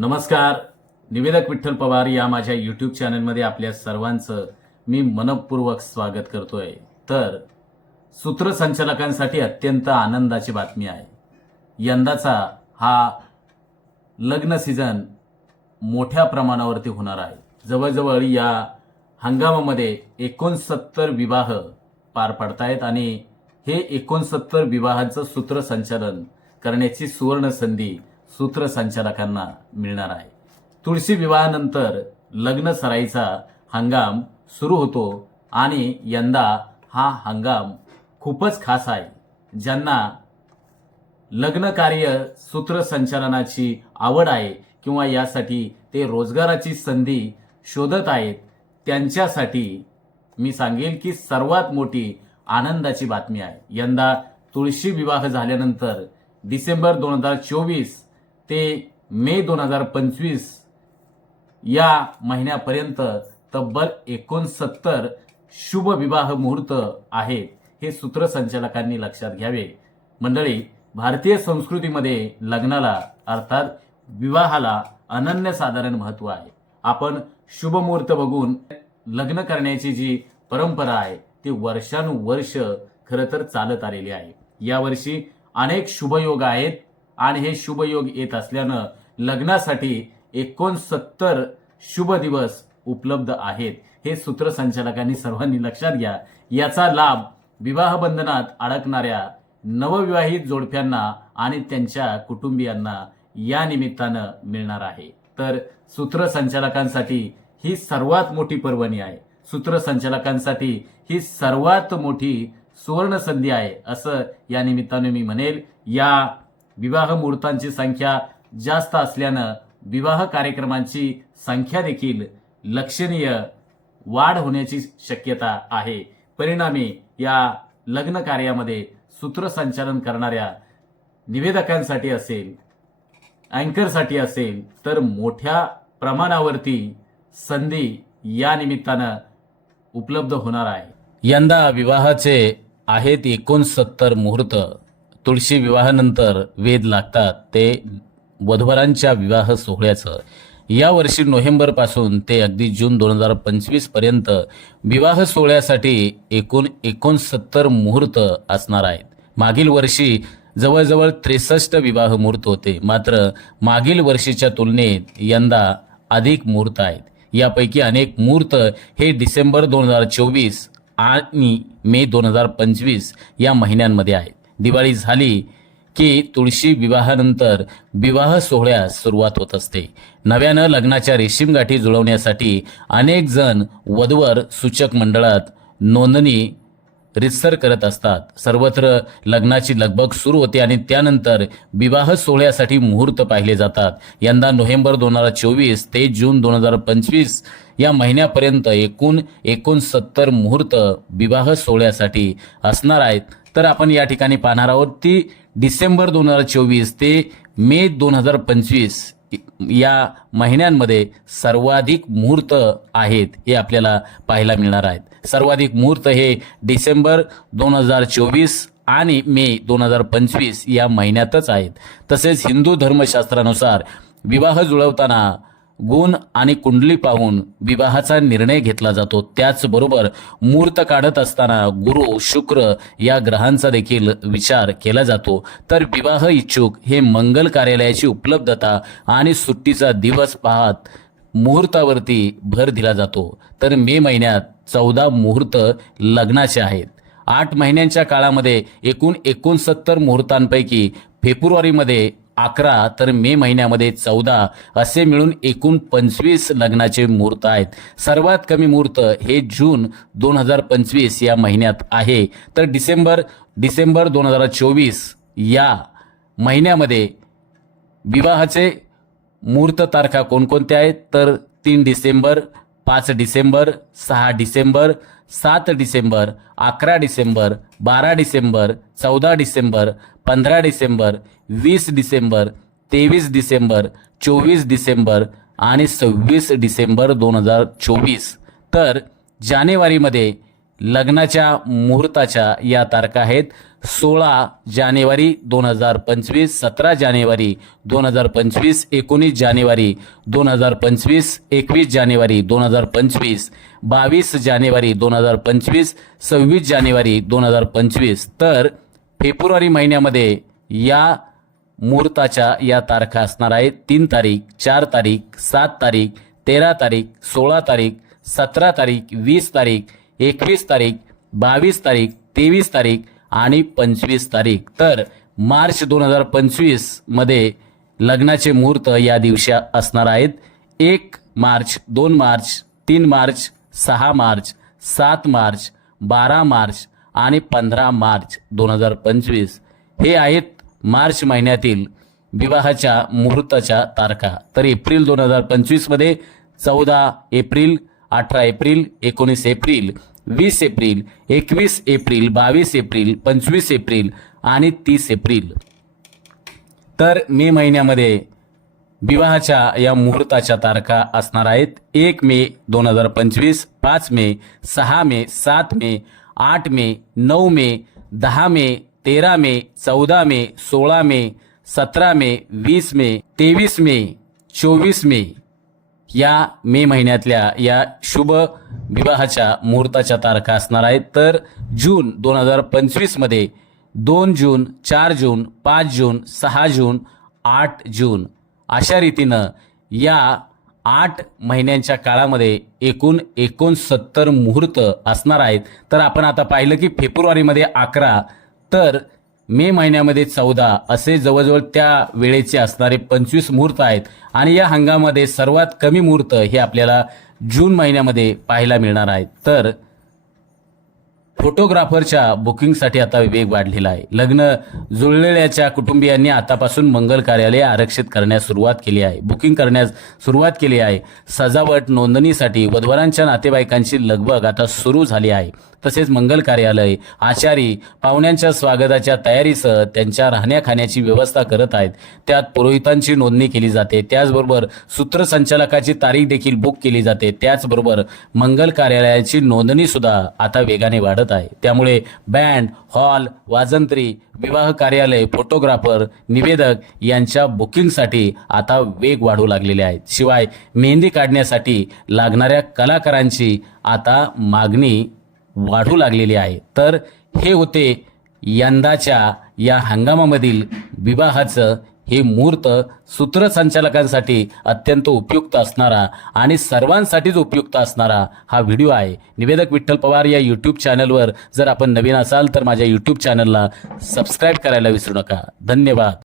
नमस्कार. निवेदक विठ्ठल पवार या माझ्या यूट्यूब चॅनलमध्ये आपल्या सर्वांचं मी मनपूर्वक स्वागत करतोय. तर सूत्रसंचालकांसाठी अत्यंत आनंदाची बातमी आहे. यंदाचा हा लग्न सीझन मोठ्या प्रमाणावरती होणार आहे. जवळजवळ या हंगामामध्ये 69 विवाह पार पडतायत आणि हे 69 विवाहांचं सूत्रसंचालन करण्याची सुवर्ण संधी सूत्रसंचालकांना मिळणार आहे. तुळशी विवाहानंतर लग्न सराईचा हंगाम सुरू होतो आणि यंदा हा हंगाम खूपच खास आहे. ज्यांना लग्न कार्य सूत्रसंचालनाची आवड आहे किंवा यासाठी ते रोजगाराची संधी शोधत आहेत त्यांच्यासाठी मी सांगेल की सर्वात मोठी आनंदाची बातमी आहे. यंदा तुळशी विवाह झाल्यानंतर डिसेंबर 2024 ते मे 2025 या महिन्यापर्यंत तब्बल 69 शुभ विवाह मुहूर्त आहेत. हे सूत्रसंचालकांनी लक्षात घ्यावे. मंडळी, भारतीय संस्कृतीमध्ये लग्नाला अर्थात विवाहाला अनन्यसाधारण महत्त्व आहे. आपण शुभ मुहूर्त बघून लग्न करण्याची जी परंपरा आहे ती वर्षानुवर्ष खरं तर चालत आलेली आहे. यावर्षी अनेक शुभयोग आहेत आणि हे शुभयोग येत असल्यानं लग्नासाठी 69 शुभ दिवस उपलब्ध आहेत. हे सूत्रसंचालकांनी सर्वांनी लक्षात घ्या. याचा लाभ विवाह बंधनात अडकणाऱ्या नवविवाहित जोडप्यांना आणि त्यांच्या कुटुंबियांना या निमित्तानं मिळणार आहे. तर सूत्रसंचालकांसाठी ही सर्वात मोठी पर्वणी आहे. सूत्रसंचालकांसाठी ही सर्वात मोठी सुवर्ण संधी आहे असं या निमित्ताने मी म्हणेल. या विवाह मुहूर्तांची संख्या जास्त असल्यानं विवाह कार्यक्रमांची संख्या देखील लक्षणीय वाढ होण्याची शक्यता आहे. परिणामी या लग्न कार्यामध्ये सूत्रसंचालन करणाऱ्या निवेदकांसाठी असेल, अँकरसाठी असेल तर मोठ्या प्रमाणावरती संधी या निमित्तानं उपलब्ध होणार आहे. यंदा विवाहाचे आहेत 69 मुहूर्त. तुळशी विवाहानंतर वेध लागतात ते वधूवरांच्या विवाह सोहळ्याचं. यावर्षी नोव्हेंबरपासून ते अगदी जून 2025 पर्यंत विवाह सोहळ्यासाठी एकूण 69 मुहूर्त असणार आहेत. मागील वर्षी जवळजवळ 63 विवाह मुहूर्त होते. मात्र मागील वर्षीच्या तुलनेत यंदा अधिक मुहूर्त आहेत. यापैकी अनेक मुहूर्त हे डिसेंबर 2024 आणि मे 2025 या महिन्यांमध्ये आहेत. दिवाळी झाली की तुळशी विवाहानंतर विवाह सोहळ्यास सुरुवात होत असते. नव्यानं लग्नाच्या रेशीमगाठी जुळवण्यासाठी अनेक जण वधूवर सूचक मंडळात नोंदणी रितसर करत असतात. सर्वत्र लग्नाची लगबग सुरू होते आणि त्यानंतर विवाह सोहळ्यासाठी मुहूर्त पाहिले जातात. यंदा नोव्हेंबर 2024 ते जून 2025 या महिन्यापर्यंत एकूण 69 मुहूर्त विवाह सोहळ्यासाठी असणार आहेत. तर आपण या ठिकाणी पाहणार आहोत ती डिसेंबर 2024 ते मे 2025 या महिन्यांमध्ये सर्वाधिक मुहूर्त आहेत हे आपल्याला पाहायला मिळणार आहेत. सर्वाधिक मुहूर्त हे डिसेंबर 2024 आणि मे 2025 या महिन्यातच आहेत. तसेच हिंदू धर्मशास्त्रानुसार विवाह जुळवताना गुण आणि कुंडली पाहून विवाहाचा निर्णय घेतला जातो. त्याचबरोबर मुहूर्त काढत असताना गुरु शुक्र या ग्रहांचा देखील विचार केला जातो. तर विवाह इच्छुक हे मंगल कार्यालयाची उपलब्धता आणि सुट्टीचा दिवस पाहत मुहूर्तावरती भर दिला जातो. तर मे महिन्यात 14 मुहूर्त लग्नाचे आहेत. 8 महिन्यांच्या काळामध्ये एकूण 69 मुहूर्तांपैकी फेब्रुवारीमध्ये 11 तर मे महिन्यामध्ये 14 असे मिळून एकूण 25 लग्नाचे मुहूर्त आहेत. सर्वात कमी मुहूर्त हे जून 2025 या महिन्यात आहे. तर डिसेंबर 2024 या महिन्यामध्ये विवाहाचे मुहूर्त तारखा कोणकोणत्या आहेत तर 3 डिसेंबर, 5 डिसेंबर, 6 डिसेंबर, 7 डिसेंबर, 11 डिसेंबर, 12 डिसेंबर, 14 डिसेंबर, 15 डिसेंबर, 20 डिसेंबर, 23 डिसेंबर, 24 डिसेंबर आणि 26 डिसेंबर 2024. तर जानेवारीमध्ये लग्नाच्या मुहूर्ताच्या या तारखा आहेत 16 जानेवारी 2025, 17 जानेवारी 2025, 19 जानेवारी 2025, 21 जानेवारी 2025, 22 जानेवारी 2025, 26 जानेवारी 2025. तर फेब्रुवारी महिन्यामध्ये या मुहूर्ताच्या या तारखा असणार आहेत. 3 तारीख, 4 तारीख, 7 तारीख, 13 तारीख, 16 तारीख, 17 तारीख, 20 तारीख, 21 तारीख, 22 तारीख, 23 तारीख आणि 25 तारीख. तर मार्च 2025 मध्ये लग्नाचे मुहूर्त या दिवशी असणार आहेत. 1 मार्च, 2 मार्च, 3 मार्च, 6 मार्च, 7 मार्च, 12 मार्च आणि 15 मार्च 2025 हे आहेत मार्च महिन्यातील विवाहाच्या मुहूर्ताच्या तारखा. तर एप्रिल 2025 मध्ये 14 April, 18 April, 19 April, 20 April, 21 April, 22 April, 25 April आणि 30 एप्रिल. तर मे महिन्यामध्ये विवाहाच्या या मुहूर्ताच्या तारखा असणार आहेत. 1 मे 2025, 5 मे, 6 मे, 7 मे, 8 मे, 9 मे, 10 मे, 13 मे, 14 मे, 16 मे, 17 मे, 20 मे, 23 मे, 24 मे या मे महिन्यातल्या या शुभ विवाहाच्या मुहूर्ताच्या तारखा असणार आहेत. तर जून 2025 मध्ये 2 जून, 4 जून, 5 जून, 6 जून, 8 जून अशा रीतीनं या 8 महिन्यांच्या काळामध्ये एकूण 69 मुहूर्त असणार आहेत. तर आपण आता पाहिलं की फेब्रुवारीमध्ये 11, तर मे महिन्यामध्ये 14 असे जवळजवळ त्या वेळेचे असणारे 25 मुहूर्त आहेत. आणि या हंगामामध्ये सर्वात कमी मुहूर्त हे आपल्याला जून महिन्यामध्ये पाहायला मिळणार आहेत. तर फोटोग्राफरच्या बुकिंगसाठी आता वेग वाढलेला आहे. लग्न जुळलेल्याच्या कुटुंबियांनी आतापासून मंगल कार्यालय आरक्षित करण्यास सुरुवात केली आहे. बुकिंग करण्यास सुरुवात केली आहे. सजावट नोंदणीसाठी वधूवरांच्या नातेवाईकांची लगबग आता सुरू झाली आहे. तसेच मंगल कार्यालय आचारी पाहुण्यांच्या स्वागताच्या तयारीसह त्यांच्या राहण्या खाण्याची व्यवस्था करत आहेत. त्यात पुरोहितांची नोंदणी केली जाते. त्याचबरोबर सूत्रसंचालकाची तारीख देखील बुक केली जाते. त्याचबरोबर मंगल कार्यालयाची नोंदणी सुद्धा आता वेगाने वाढत आहे. त्यामुळे बँड, हॉल, वाजंत्री, विवाह कार्यालय, फोटोग्राफर, निवेदक यांच्या बुकिंगसाठी आता वेग वाढू लागलेले आहेत. शिवाय मेहंदी काढण्यासाठी लागणाऱ्या कलाकारांची आता मागणी वाढू लागलेली आहे. तर हे होते यंदाच्या या हंगामामधील विवाहाचं हे मुहूर्त. सूत्रसंचालकांसाठी अत्यंत उपयुक्त असणारा आणि सर्वांसाठीच उपयुक्त असणारा हा व्हिडिओ आहे. निवेदक विठ्ठल पवार या यूट्यूब चॅनलवर जर आपण नवीन असाल तर माझ्या यूट्यूब चॅनलला सबस्क्राईब करायला विसरू नका. धन्यवाद.